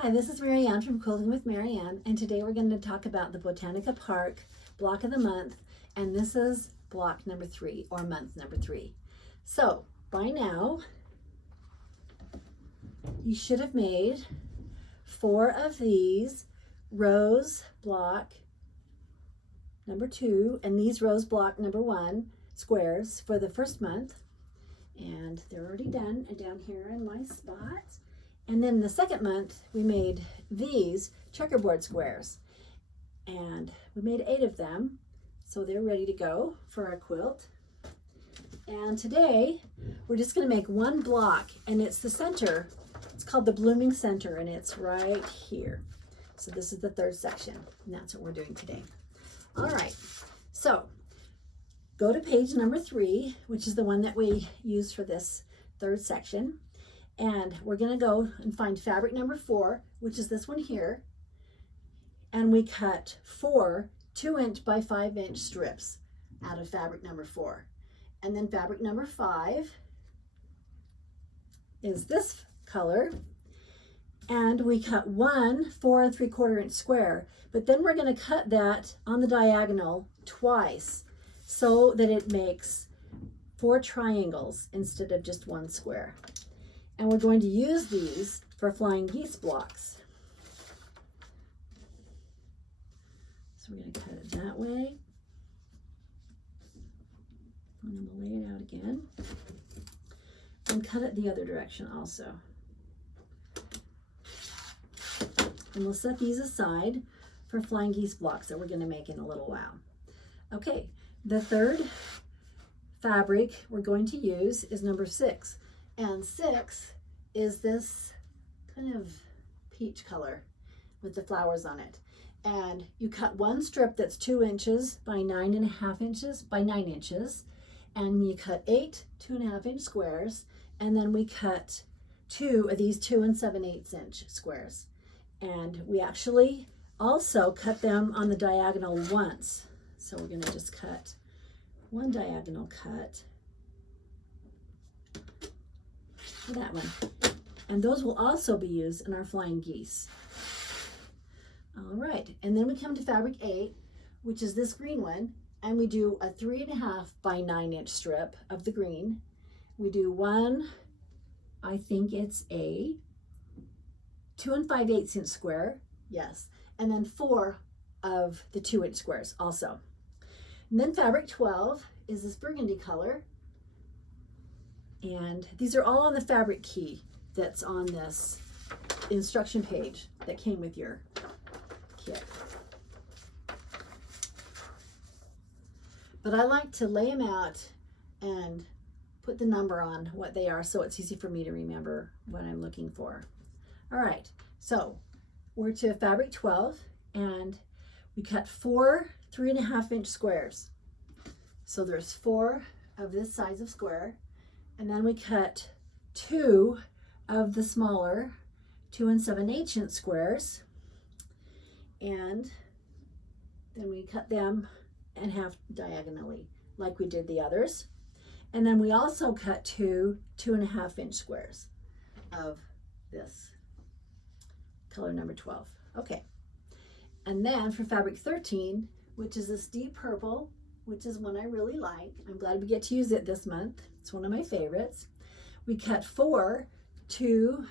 Hi, this is Marianne from Quilting with Marianne, and today we're going to talk about the Botanical Park Block of the Month, and this is block number 3, or month number 3. So, by now, you should have made 4 of these rose block number 2, and these rose block number 1 squares for the first month, and they're already done and down here in my spot. And then the second month, we made these checkerboard squares, and we made 8 of them, so they're ready to go for our quilt. And today, we're just gonna make 1 block, and it's the center. It's called the blooming center, and it's right here. So this is the 3rd section, and that's what we're doing today. All right, so go to page number 3, which is the one that we used for this 3rd section. And we're gonna go and find fabric number 4, which is this one here. And we cut 4 2-inch by 5-inch strips out of fabric number 4. And then fabric number 5 is this color. And we cut 1 4 3/4-inch square, but then we're gonna cut that on the diagonal twice so that it makes 4 triangles instead of just 1 square. And we're going to use these for flying geese blocks. So we're going to cut it that way. And then we'll lay it out again. And cut it the other direction also. And we'll set these aside for flying geese blocks that we're going to make in a little while. Okay, the 3rd fabric we're going to use is number 6. And 6 is this kind of peach color with the flowers on it. And you cut 1 strip that's 2 inches by 9.5 inches by 9 inches. And you cut 8 2.5-inch squares. And then we cut 2 of these 2 7/8-inch squares. And we actually also cut them on the diagonal once. So we're gonna just cut 1 diagonal cut. That one, and those will also be used in our flying geese. All right, and then we come to fabric 8, which is this green one, and we do a 3.5 by 9-inch strip of the green. We do 1, I think it's a 2 5/8-inch square, yes, and then 4 of the 2-inch squares also. And then fabric 12 is this burgundy color. And these are all on the fabric key that's on this instruction page that came with your kit. But I like to lay them out and put the number on what they are so it's easy for me to remember what I'm looking for. All right, so we're to fabric 12 and we cut 4 3.5-inch squares. So there's 4 of this size of square. And then we cut 2 of the smaller 2 7/8-inch squares. And then we cut them in half diagonally like we did the others. And then we also cut 2 2.5-inch squares of this color number 12. Okay. And then for fabric 13, which is this deep purple, which is one I really like. I'm glad we get to use it this month. It's one of my favorites. We cut 4 2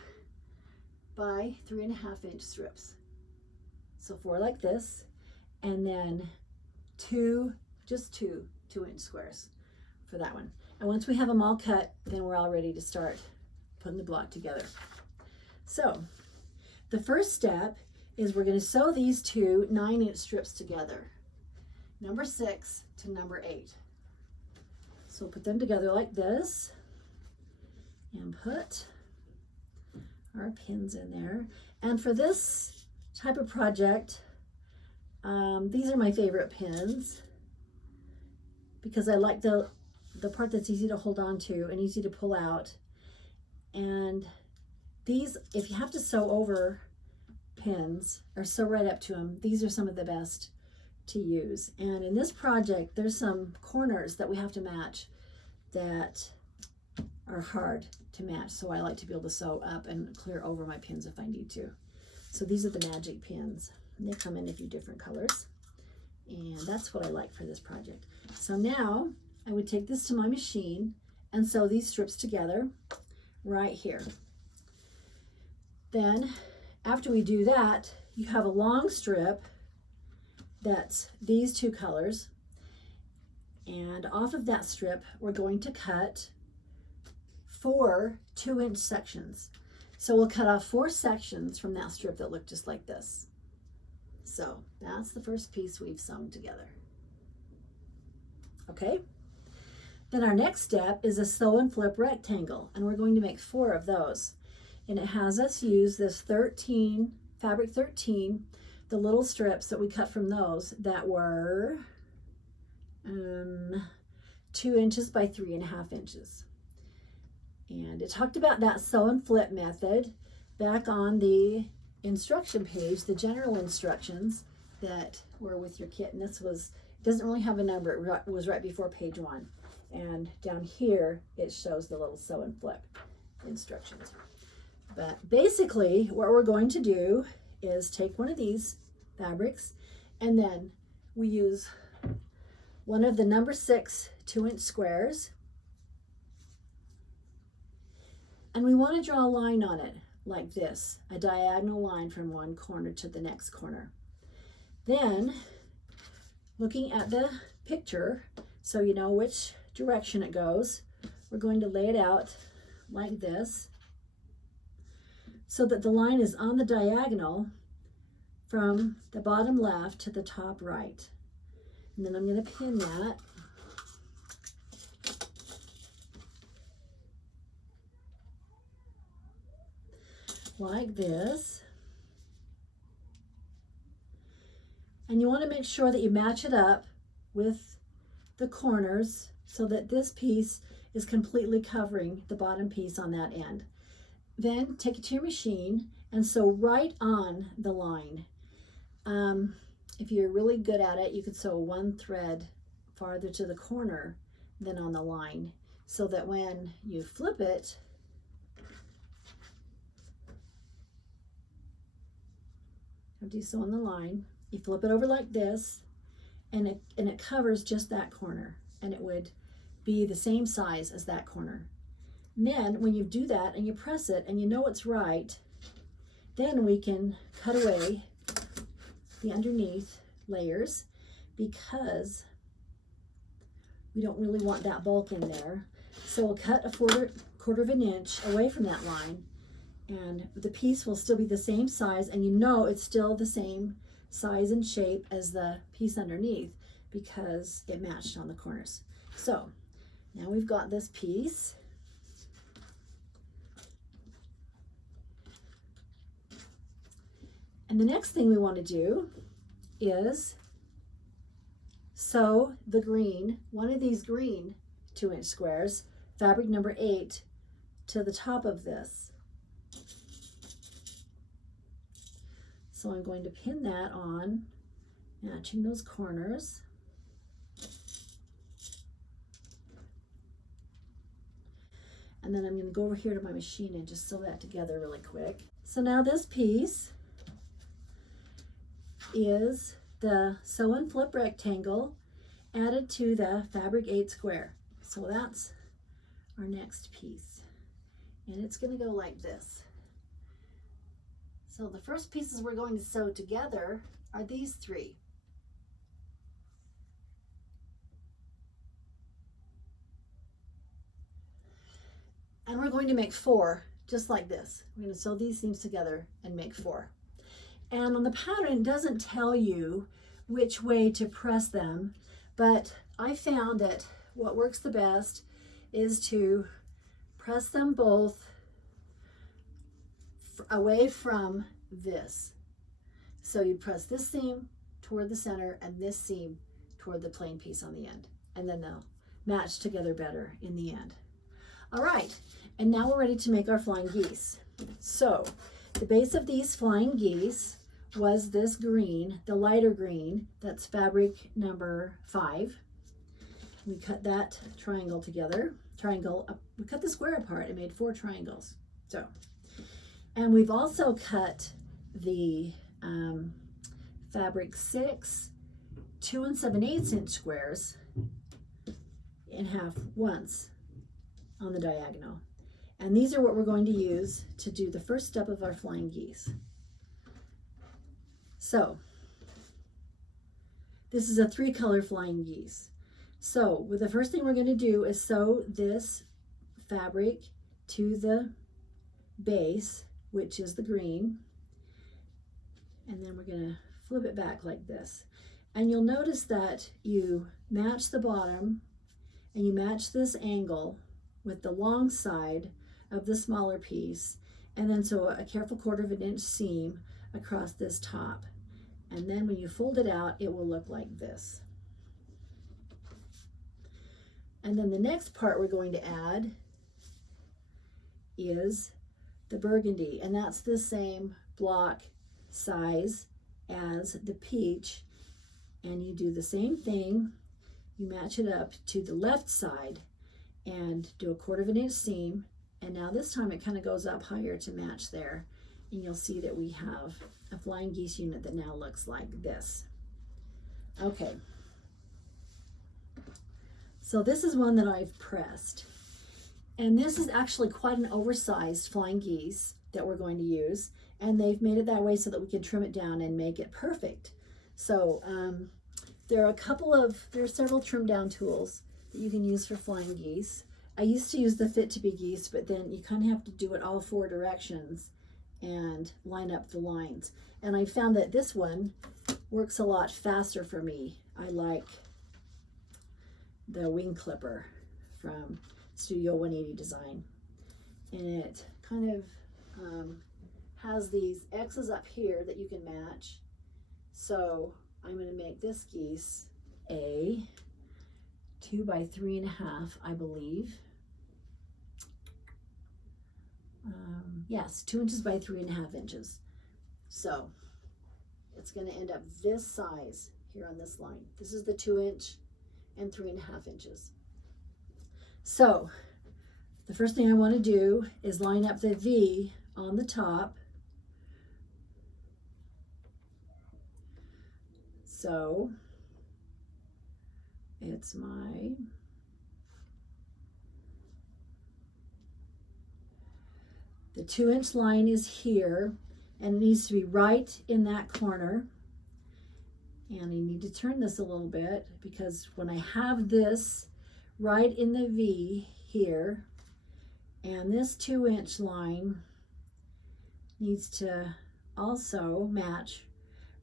by 3.5-inch strips. So 4 like this, and then 2 2-inch squares for that one. And once we have them all cut, then we're all ready to start putting the block together. So the first step is we're going to sew these 2 9-inch strips together. Number 6 to number 8. So we'll put them together like this and put our pins in there. And for this type of project, these are my favorite pins because I like the part that's easy to hold on to and easy to pull out. And these, if you have to sew over pins or sew right up to them, these are some of the best to use. And in this project, there's some corners that we have to match that are hard to match. So I like to be able to sew up and clear over my pins if I need to. So these are the magic pins. They come in a few different colors. And that's what I like for this project. So now I would take this to my machine and sew these strips together right here. Then after we do that, you have a long strip that's these two colors. And off of that strip, we're going to cut 4 2-inch sections. So we'll cut off 4 sections from that strip that look just like this. So that's the first piece we've sewn together. Okay. Then our next step is a sew and flip rectangle, and we're going to make 4 of those. And it has us use this fabric 13, the little strips that we cut from those that were 2 inches by 3.5 inches. And it talked about that sew and flip method back on the instruction page, the general instructions that were with your kit. And this doesn't really have a number. It was right before page 1. And down here, it shows the little sew and flip instructions. But basically, what we're going to do is take one of these fabrics, and then we use one of the number 6 2-inch squares, and we want to draw a line on it like this, a diagonal line from one corner to the next corner. Then, looking at the picture, so you know which direction it goes, we're going to lay it out like this, so that the line is on the diagonal from the bottom left to the top right. And then I'm going to pin that. Like this. And you want to make sure that you match it up with the corners so that this piece is completely covering the bottom piece on that end. Then take it to your machine and sew right on the line. If you're really good at it, you could sew one thread farther to the corner than on the line, so that when you flip it, after you sew on the line, you flip it over like this, and it covers just that corner, and it would be the same size as that corner. And then when you do that and you press it and you know it's right, then we can cut away the underneath layers, because we don't really want that bulk in there. So we'll cut a quarter of an inch away from that line, and the piece will still be the same size, and you know it's still the same size and shape as the piece underneath because it matched on the corners. So now we've got this piece. And the next thing we want to do is sew the green, one of these green 2-inch squares, fabric number 8, to the top of this. So I'm going to pin that on, matching those corners. And then I'm going to go over here to my machine and just sew that together really quick. So now this piece is the sew and flip rectangle added to the fabric 8 square. So that's our next piece. And it's going to go like this. So the first pieces we're going to sew together are these 3. And we're going to make 4 just like this. We're going to sew these seams together and make 4. And on the pattern, it doesn't tell you which way to press them, but I found that what works the best is to press them both away from this. So you press this seam toward the center and this seam toward the plain piece on the end, and then they'll match together better in the end. All right, and now we're ready to make our flying geese. So the base of these flying geese was this green, the lighter green, that's fabric number 5. We cut that triangle together. We cut the square apart and made 4 triangles. So, and we've also cut the fabric 6 2 7/8 inch squares in half once on the diagonal. And these are what we're going to use to do the first step of our flying geese. So this is a 3-color flying geese. So the first thing we're going to do is sew this fabric to the base, which is the green, and then we're going to flip it back like this. And you'll notice that you match the bottom and you match this angle with the long side of the smaller piece, and then sew a careful 1/4 inch seam across this top. And then when you fold it out, it will look like this. And then the next part we're going to add is the burgundy, and that's the same block size as the peach. And you do the same thing. You match it up to the left side and do a 1/4 inch seam. And now this time it kind of goes up higher to match there. And you'll see that we have a flying geese unit that now looks like this. Okay. So this is one that I've pressed. And this is actually quite an oversized flying geese that we're going to use. And they've made it that way so that we can trim it down and make it perfect. So there are several trim down tools that you can use for flying geese. I used to use the Fit to Be Geese, but then you kind of have to do it all 4 directions and line up the lines. And I found that this one works a lot faster for me. I like the wing clipper from Studio 180 Design. And it kind of has these X's up here that you can match. So I'm going to make this geese a 2 by 3.5, I believe. Yes, 2 inches by 3.5 inches. So it's going to end up this size here on this line. This is the 2 inch and 3.5 inches. So the first thing I want to do is line up the V on the top. So it's the 2 inch line is here, and it needs to be right in that corner. And I need to turn this a little bit because when I have this right in the V here, and this 2 inch line needs to also match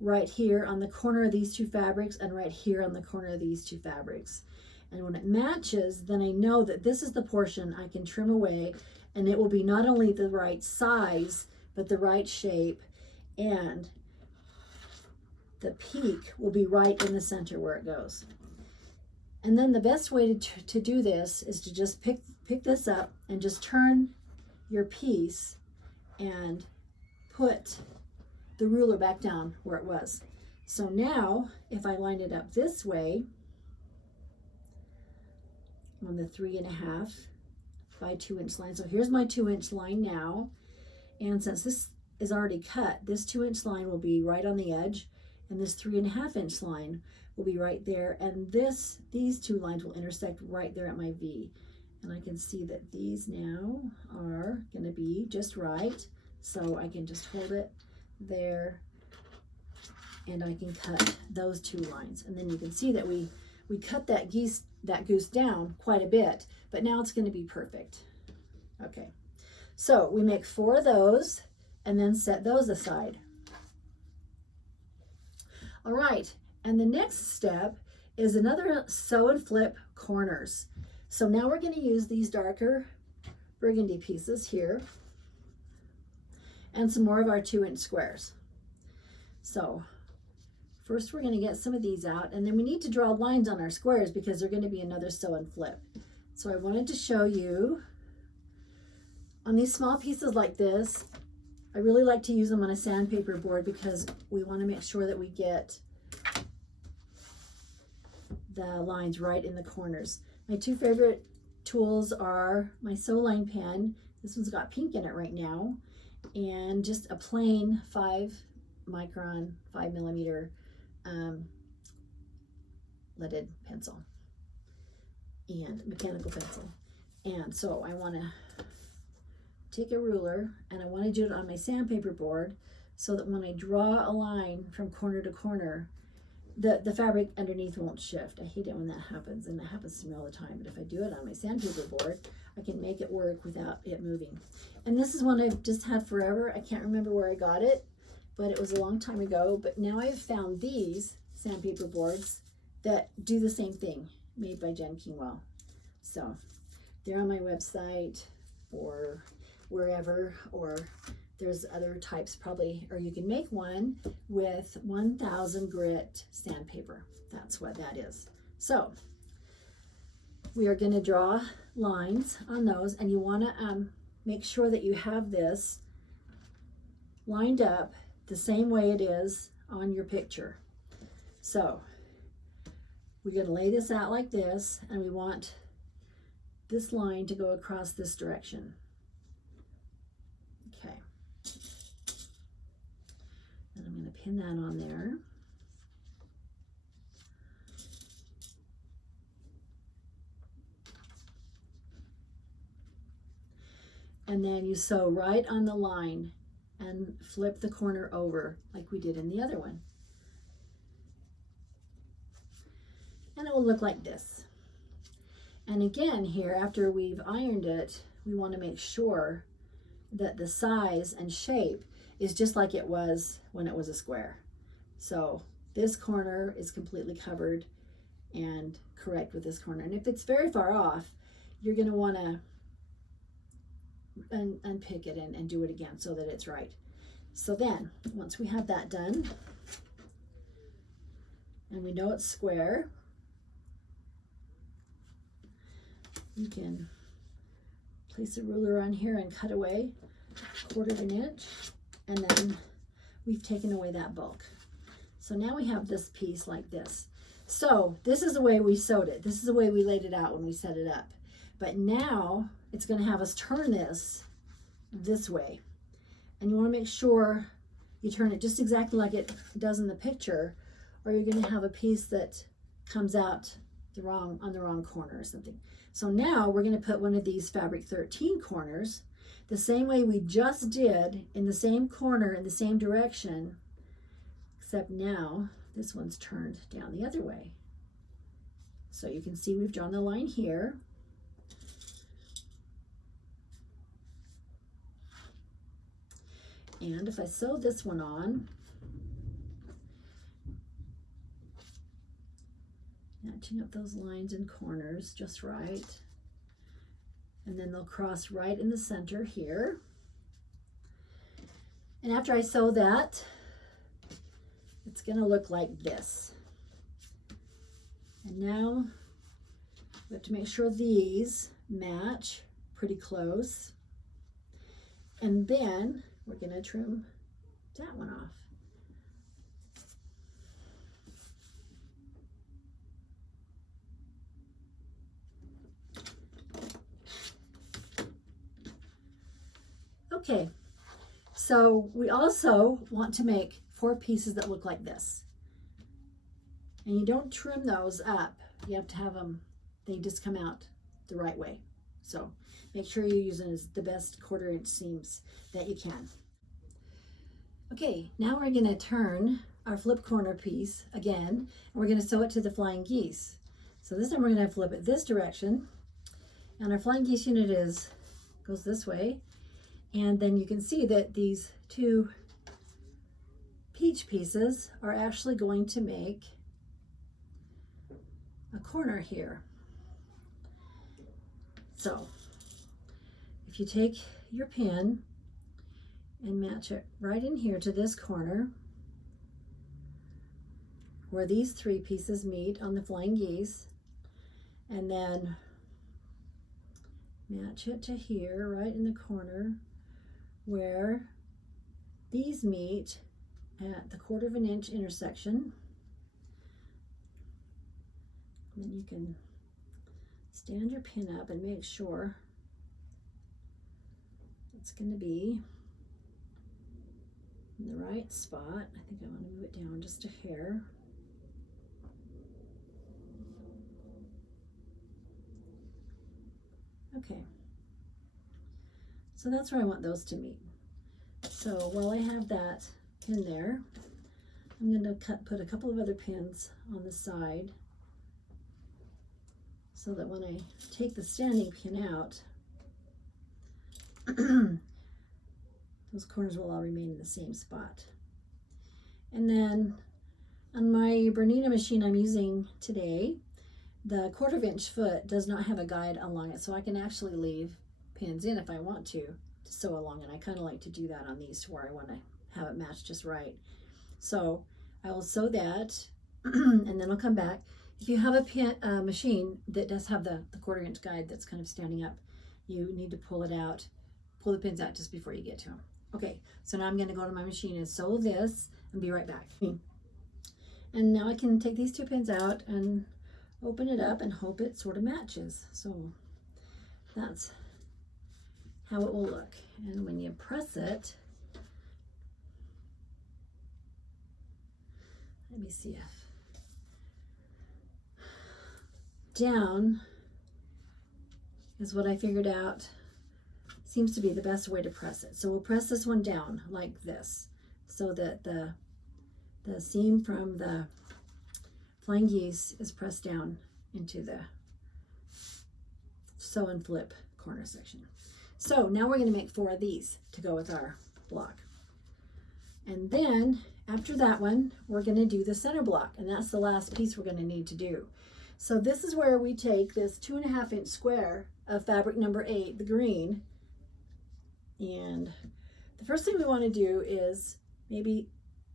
right here on the corner of these 2 fabrics and right here on the corner of these 2 fabrics. And when it matches, then I know that this is the portion I can trim away, and it will be not only the right size, but the right shape, and the peak will be right in the center where it goes. And then the best way to do this is to just pick this up and just turn your piece and put the ruler back down where it was. So now if I line it up this way on the 3.5 by 2 inch line, so here's my 2 inch line now, and since this is already cut, this 2 inch line will be right on the edge, and this 3.5 inch line will be right there, and these 2 lines will intersect right there at my V. And I can see that these now are going to be just right, so I can just hold it there and I can cut those 2 lines. And then you can see that we cut that goose down quite a bit, but now it's going to be perfect. Okay, so we make 4 of those and then set those aside. All right, and the next step is another sew and flip corners. So now we're going to use these darker burgundy pieces here and some more of our 2 inch squares. So first we're going to get some of these out, and then we need to draw lines on our squares because they're going to be another sew and flip. So I wanted to show you on these small pieces like this. I really like to use them on a sandpaper board because we want to make sure that we get the lines right in the corners. My 2 favorite tools are my sew line pen. This one's got pink in it right now. and just a plain 5 millimeter leaded pencil and mechanical pencil. And so I want to take a ruler and I want to do it on my sandpaper board so that when I draw a line from corner to corner, the fabric underneath won't shift. I hate it when that happens, and it happens to me all the time. But if I do it on my sandpaper board, I can make it work without it moving. And this is one I've just had forever. I can't remember where I got it, but it was a long time ago. But now I've found these sandpaper boards that do the same thing, made by Jen Kingwell. So they're on my website or wherever, or there's other types probably, or you can make one with 1000 grit sandpaper. That's what that is. So we are going to draw lines on those, and you want to make sure that you have this lined up the same way it is on your picture. So we're going to lay this out like this, and we want this line to go across this direction. Okay. And I'm going to pin that on there. And then you sew right on the line and flip the corner over like we did in the other one. And it will look like this. And again here, after we've ironed it, we want to make sure that the size and shape is just like it was when it was a square. So this corner is completely covered and correct with this corner. And if it's very far off, you're going to want to unpick it and do it again so that it's right. So then, once we have that done, and we know it's square, you can place a ruler on here and cut away 1/4 inch, and then we've taken away that bulk. So now we have this piece like this. So this is the way we sewed it. This is the way we laid it out when we set it up. But now it's going to have us turn this way. And you want to make sure you turn it just exactly like it does in the picture, or you're going to have a piece that comes out on the wrong corner or something. So now we're going to put one of these fabric 13 corners the same way we just did, in the same corner in the same direction, except now this one's turned down the other way. So you can see we've drawn the line here. And if I sew this one on, matching up those lines and corners just right, and then they'll cross right in the center here. And after I sew that, it's going to look like this. And now we have to make sure these match pretty close. And then we're going to trim that one off. Okay, so we also want to make 4 pieces that look like this. And you don't trim those up. You have to have them, they just come out the right way. So make sure you're using the best 1/4 inch seams that you can. Okay, now we're going to turn our flip corner piece again, and we're going to sew it to the flying geese. So this time we're going to flip it this direction, and our flying geese unit goes this way. And then you can see that these 2 peach pieces are actually going to make a corner here. So if you take your pin and match it right in here to this corner where these 3 pieces meet on the flying geese, and then match it to here right in the corner where these meet at the 1/4 inch intersection. And then you can stand your pin up and make sure it's going to be in the right spot. I think I want to move it down just a hair. Okay, so that's where I want those to meet. So while I have that pin there, I'm going to put a couple of other pins on the side so that when I take the standing pin out, those corners will all remain in the same spot. And then on my Bernina machine I'm using today, the 1/4 inch foot does not have a guide along it, so I can actually leave pins in if I want to sew along, and I kind of like to do that on these to where I want to have it match just right. So I will sew that and then I'll come back. If you have a machine that does have the 1/4 inch guide that's kind of standing up, you need to pull it out, pull the pins out just before you get to them. Okay, so now I'm going to go to my machine and sew this and be right back. And now I can take these 2 pins out and open it up and hope it sort of matches. So that's how it will look. And when you press it, let me see if down is what I figured out seems to be the best way to press it. So we'll press this one down like this so that the seam from the flying geese is pressed down into the sew and flip corner section. So now we're going to make 4 of these to go with our block. And then after that one, we're going to do the center block, and that's the last piece we're going to need to do. So this is where we take this 2.5 inch square of fabric number 8, the green, and the first thing we want to do is, maybe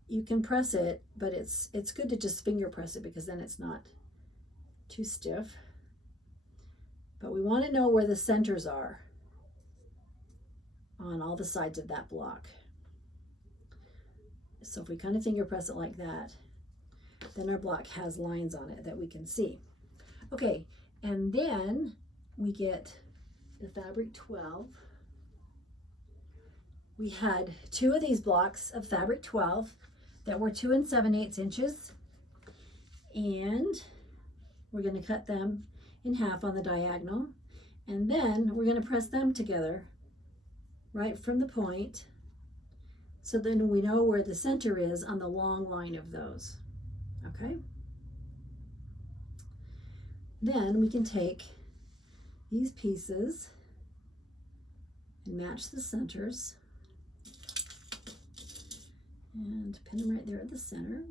you can press it, but it's good to just finger press it because then it's not too stiff. But we want to know where the centers are on all the sides of that block. So if we kind of finger press it like that, then our block has lines on it that we can see. Okay, and then we get the fabric 12. We had 2 of these blocks of fabric 12 that were 2 7/8 inches, and we're going to cut them in half on the diagonal, and then we're going to press them together right from the point, so then we know where the center is on the long line of those. Okay, then we can take these pieces and match the centers and pin them right there at the center.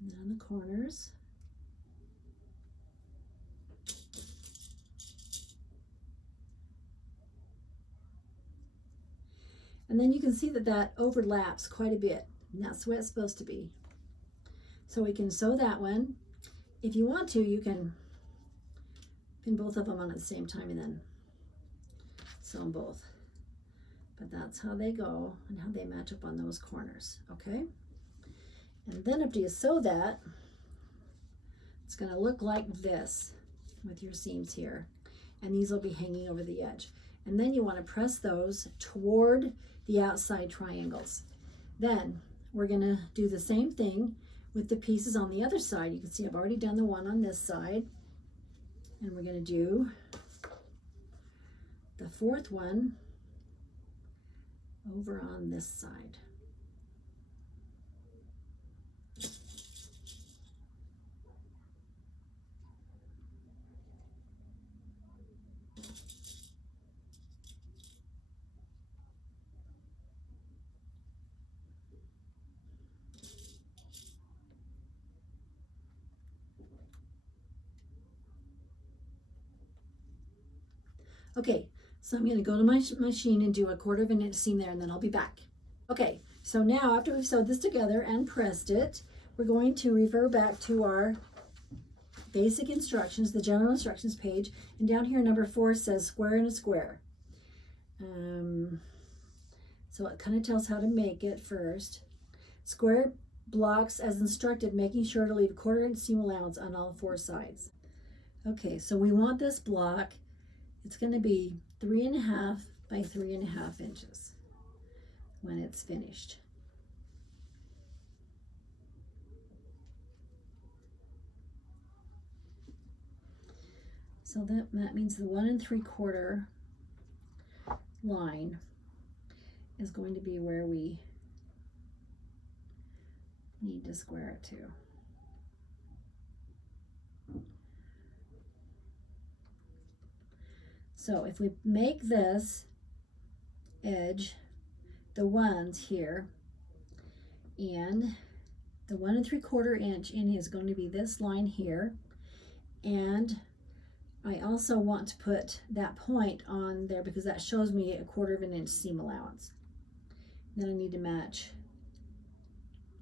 And then on the corners. And then you can see that that overlaps quite a bit, and that's the way it's supposed to be. So we can sew that one. If you want to, you can pin both of them on at the same time and then sew them both. But that's how they go and how they match up on those corners, okay? And then after you sew that, it's going to look like this with your seams here. And these will be hanging over the edge. And then you want to press those toward the outside triangles. Then we're going to do the same thing with the pieces on the other side. You can see I've already done the one on this side. And we're going to do the 4th one over on this side. Okay, so I'm going to go to my machine and do a 1/4 inch seam there, and then I'll be back. Okay, so now after we've sewed this together and pressed it, we're going to refer back to our basic instructions, the general instructions page, and down here number 4 says square and a square. So it kind of tells how to make it first. Square blocks as instructed, making sure to leave 1/4 inch seam allowance on all 4 sides. Okay, so we want this block, it's going to be 3.5 by 3.5 inches when it's finished. So that means the 1 3/4 line is going to be where we need to square it to. So if we make this edge the ones here, and the 1 3/4 inch in is going to be this line here, and I also want to put that point on there because that shows me a 1/4 inch seam allowance. Then I need to match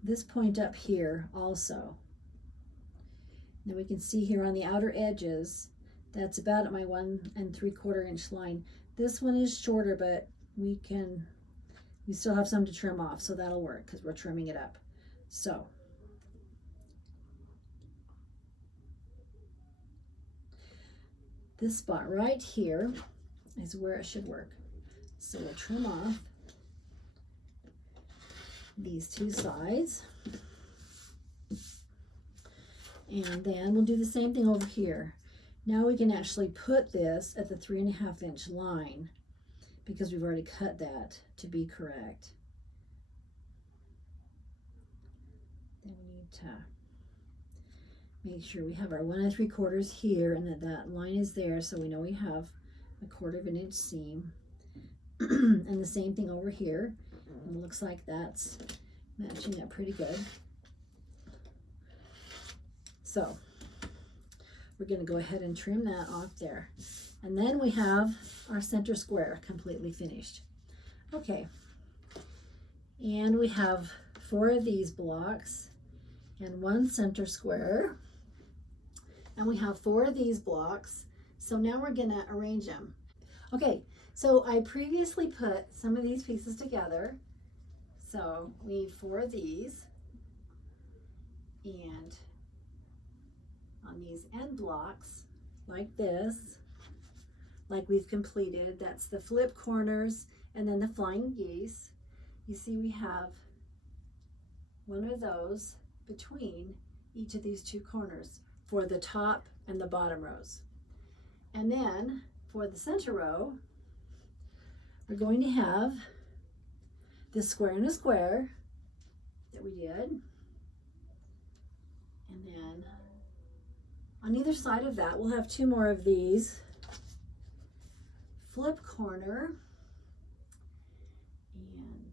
this point up here also. Then we can see here on the outer edges, that's about at my 1 3/4 inch line. This one is shorter, but we still have some to trim off, so that'll work because we're trimming it up. So this spot right here is where it should work. So we'll trim off these two sides. And then we'll do the same thing over here. Now we can actually put this at the 3.5 inch line because we've already cut that to be correct. Then we need to make sure we have our 1 3/4 here and that line is there, so we know we have a 1/4 inch seam. And the same thing over here. And it looks like that's matching up pretty good. So we're going to go ahead and trim that off there. And then we have our center square completely finished. Okay. And we have 4 of these blocks and 1 center square. And we have 4 of these blocks. So now we're going to arrange them. Okay, so I previously put some of these pieces together. So we need 4 of these. And on these end blocks, like this, like we've completed, that's the flip corners and then the flying geese. You see we have 1 of those between each of these 2 corners for the top and the bottom rows. And then for the center row, we're going to have this square and a square that we did. And then on either side of that, we'll have 2 more of these flip corner and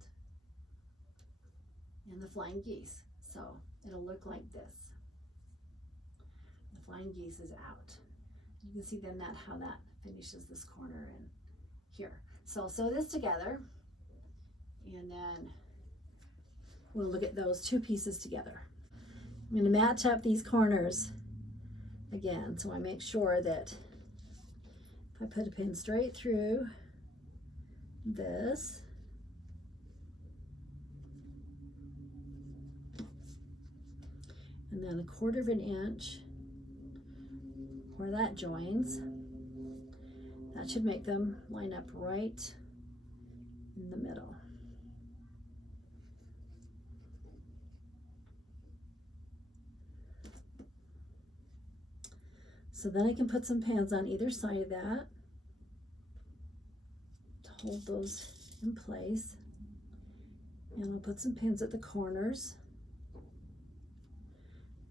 the flying geese. So it'll look like this. The flying geese is out. You can see then how that finishes this corner and here. So I'll sew this together and then we'll look at those 2 pieces together. I'm going to match up these corners again, so I make sure that if I put a pin straight through this, and then a 1/4 inch where that joins, that should make them line up right in the middle. So then I can put some pins on either side of that to hold those in place. And I'll put some pins at the corners.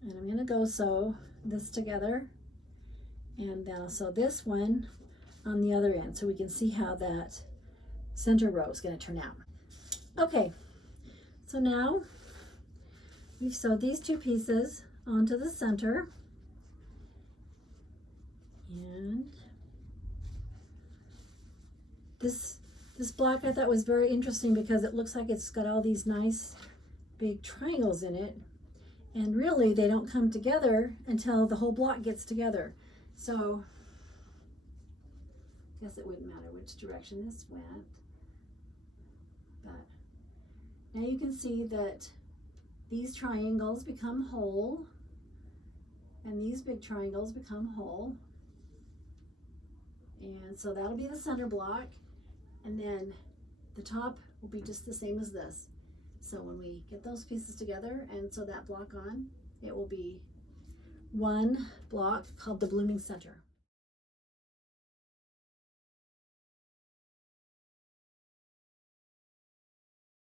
And I'm going to go sew this together. And then I'll sew this one on the other end so we can see how that center row is going to turn out. Okay, so now we've sewed these 2 pieces onto the center. And this block I thought was very interesting because it looks like it's got all these nice big triangles in it, and really they don't come together until the whole block gets together. So I guess it wouldn't matter which direction this went, but now you can see that these triangles become whole and these big triangles become whole. And so that'll be the center block. And then the top will be just the same as this. So when we get those pieces together and sew that block on, it will be one block called the blooming center.